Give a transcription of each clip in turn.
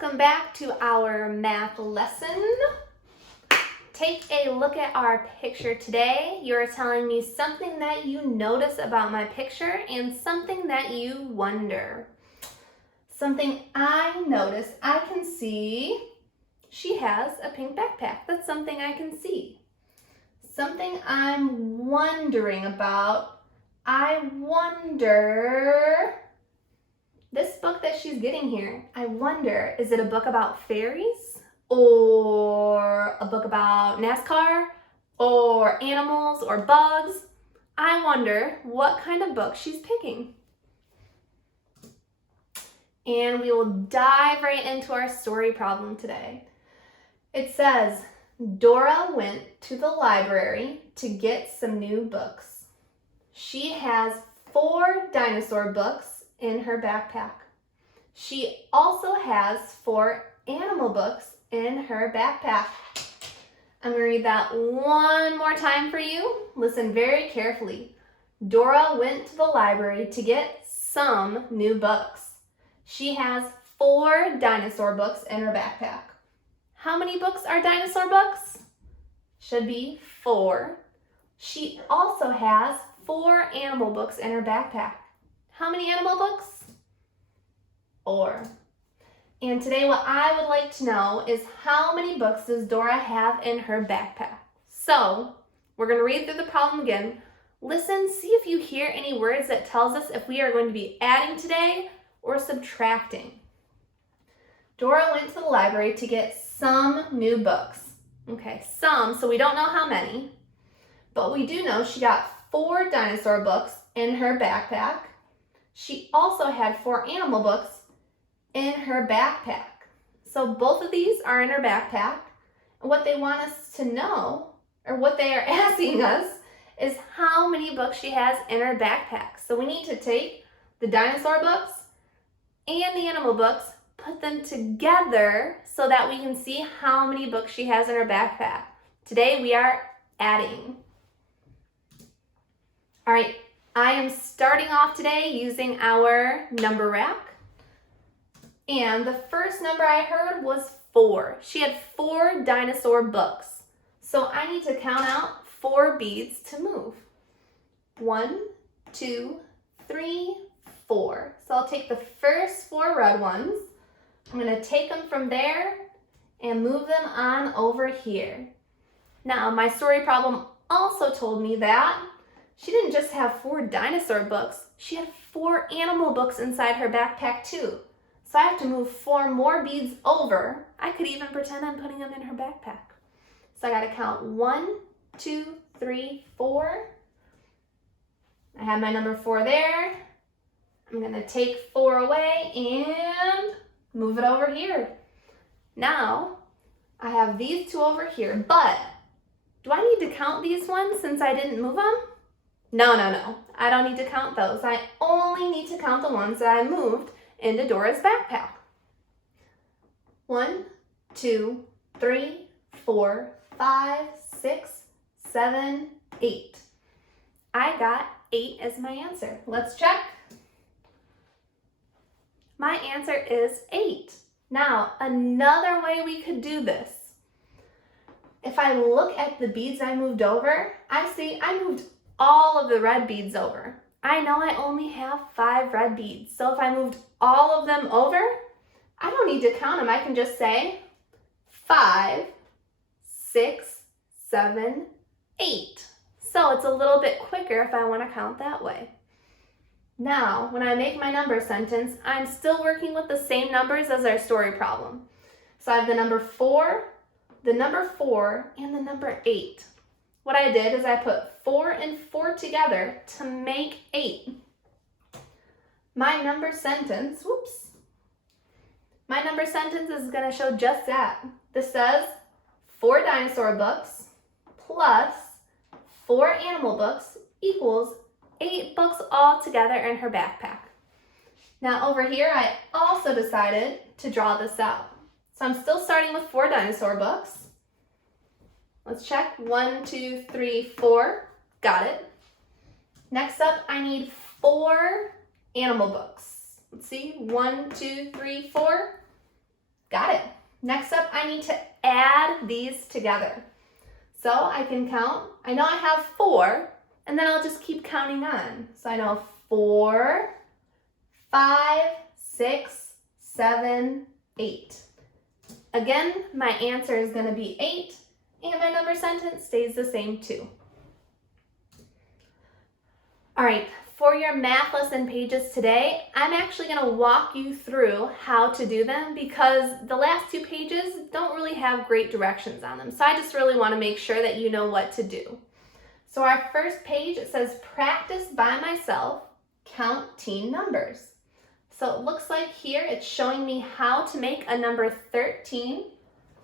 Welcome back to our math lesson. Take a look at our picture today. You're telling me something that you notice about my picture and something that you wonder. Something I notice, I can see she has a pink backpack. That's something I can see. Something I'm wondering about, I wonder, this book that she's getting here, I wonder, is it a book about fairies or a book about NASCAR or animals or bugs? I wonder what kind of book she's picking. And we will dive right into our story problem today. It says, Dora went to the library to get some new books. She has 4 dinosaur books in her backpack. She also has 4 animal books in her backpack. I'm going to read that one more time for you. Listen very carefully. Dora went to the library to get some new books. She has 4 dinosaur books in her backpack. How many books are dinosaur books? Should be 4. She also has 4 animal books in her backpack. How many animal books? 4. And today what I would like to know is how many books does Dora have in her backpack? So we're going to read through the problem again. Listen, see if you hear any words that tells us if we are going to be adding today or subtracting. Dora went to the library to get some new books. Okay, some, so we don't know how many, but we do know she got 4 dinosaur books in her backpack. She also had 4 animal books in her backpack. So both of these are in her backpack. And what they want us to know, or what they are asking us, is how many books she has in her backpack. So we need to take the dinosaur books and the animal books, put them together so that we can see how many books she has in her backpack. Today we are adding. All right, I am starting off today using our number rack. And the first number I heard was 4. She had 4 dinosaur books. So I need to count out 4 beads to move. 1, 2, 3, 4. So I'll take the first 4 red ones. I'm going to take them from there and move them on over here. Now, my story problem also told me that she didn't just have 4 dinosaur books. She had 4 animal books inside her backpack too. So I have to move 4 more beads over. I could even pretend I'm putting them in her backpack. So I got to count 1, 2, 3, 4. I have my number 4 there. I'm going to take 4 away and move it over here. Now, I have these 2 over here, but do I need to count these ones since I didn't move them? No. I don't need to count those. I only need to count the ones that I moved into Dora's backpack. 1, 2, 3, 4, 5, 6, 7, 8. I got 8 as my answer. Let's check. My answer is 8. Now, another way we could do this. If I look at the beads I moved over, I see I moved all of the red beads over. I know I only have 5 red beads. So if I moved all of them over, I don't need to count them. I can just say 5, 6, 7, 8. So it's a little bit quicker if I want to count that way. Now, when I make my number sentence, I'm still working with the same numbers as our story problem. So I have the number 4, the number 4, and the number 8. What I did is I put 4 and 4 together to make 8. My number sentence is going to show just that. This says 4 dinosaur books plus 4 animal books equals 8 books all together in her backpack. Now over here, I also decided to draw this out. So I'm still starting with 4 dinosaur books. Let's check. 1, 2, 3, 4. Got it. Next up, I need 4 animal books. Let's see. 1, 2, 3, 4. Got it. Next up, I need to add these together. So I can count. I know I have 4, and then I'll just keep counting on. So I know 4, 5, 6, 7, 8. Again, my answer is going to be 8, and my number sentence stays the same too. All right, for your math lesson pages today, I'm actually going to walk you through how to do them because the last 2 pages don't really have great directions on them. So I just really want to make sure that you know what to do. So our first page, it says practice by myself, count teen numbers. So it looks like here it's showing me how to make a number 13.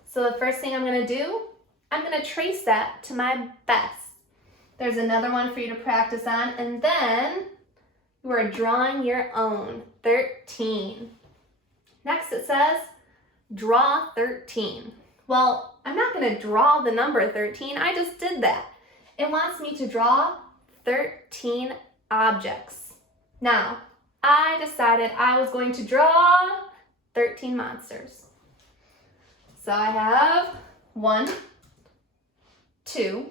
So the first thing I'm going to do, I'm going to trace that to my best. There's another one for you to practice on, and then you are drawing your own 13. Next it says, draw 13. Well, I'm not going to draw the number 13, I just did that. It wants me to draw 13 objects. Now, I decided I was going to draw 13 monsters. So I have 1, 2,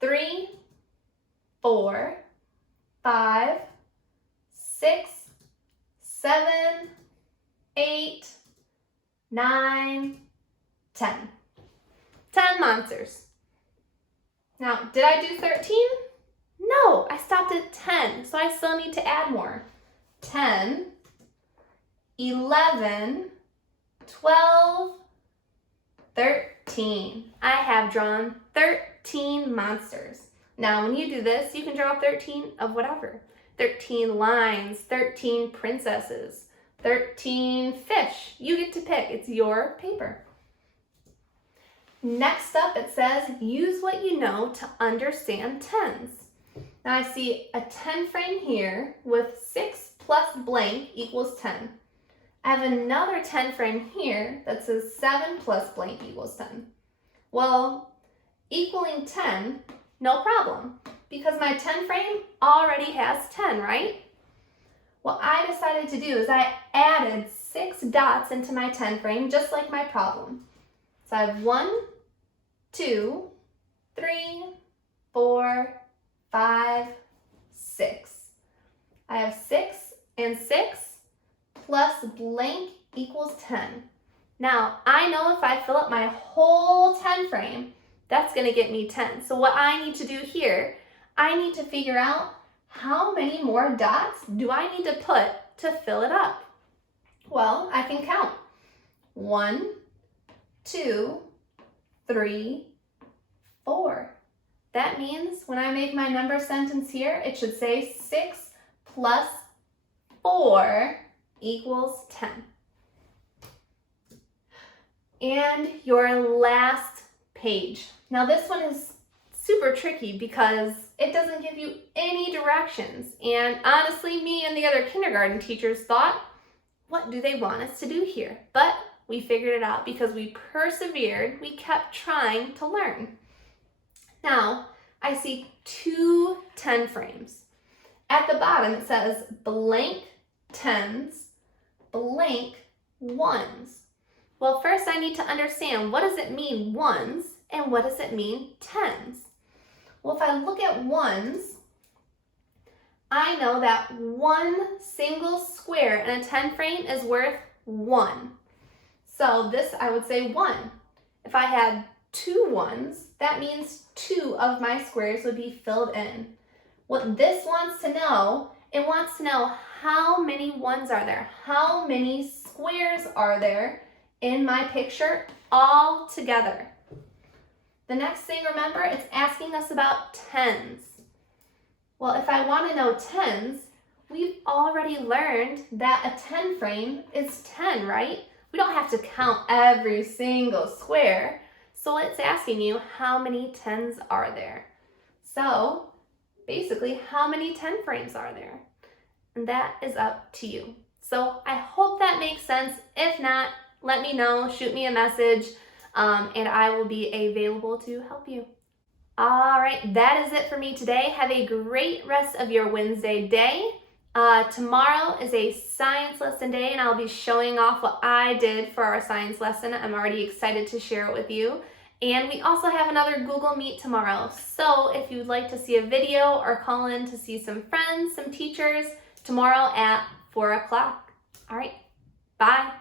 3, 4, 5, 6, 7, 8, 9, 10. 10 monsters. Now, did I do 13? No, I stopped at 10, so I still need to add more. 10, 11, 12, 13. I have drawn 13 monsters. Now, when you do this, you can draw 13 of whatever. 13 lions, 13 princesses, 13 fish. You get to pick. It's your paper. Next up, it says, use what you know to understand tens. Now, I see a 10 frame here with 6 plus blank equals 10. I have another 10 frame here that says 7 plus blank equals 10. Well, equaling 10, no problem, because my 10 frame already has 10, right? What I decided to do is I added 6 dots into my 10 frame, just like my problem. So I have 1, 2, 3, 4, 5, 6. I have 6 and 6 plus blank equals 10. Now, I know if I fill up my whole 10 frame, that's going to get me 10. So what I need to do here, I need to figure out how many more dots do I need to put to fill it up. Well, I can count. 1, 2, 3, 4. That means when I make my number sentence here, it should say 6 plus 4 equals 10. And your last page. Now this one is super tricky because it doesn't give you any directions. And honestly, me and the other kindergarten teachers thought, what do they want us to do here? But we figured it out because we persevered, we kept trying to learn. Now, I see 2 10 frames. At the bottom it says blank tens, blank ones. Well, first I need to understand, what does it mean ones and what does it mean tens? Well, if I look at ones, I know that one single square in a 10 frame is worth 1. So this, I would say 1. If I had 2 ones, that means 2 of my squares would be filled in. What this wants to know, it wants to know how many ones are there, how many squares are there in my picture all together. The next thing, remember, it's asking us about tens. Well, if I want to know tens, we've already learned that a 10 frame is 10, right? We don't have to count every single square. So it's asking you how many tens are there. So basically, how many 10 frames are there? And that is up to you. So I hope that makes sense. If not, let me know, shoot me a message, and I will be available to help you. All right, that is it for me today. Have a great rest of your Wednesday day, Tomorrow is a science lesson day, and I'll be showing off what I did for our science lesson. I'm already excited to share it with you. And we also have another Google Meet tomorrow. So if you'd like to see a video or call in to see some friends, some teachers, tomorrow at 4 o'clock. All right, bye.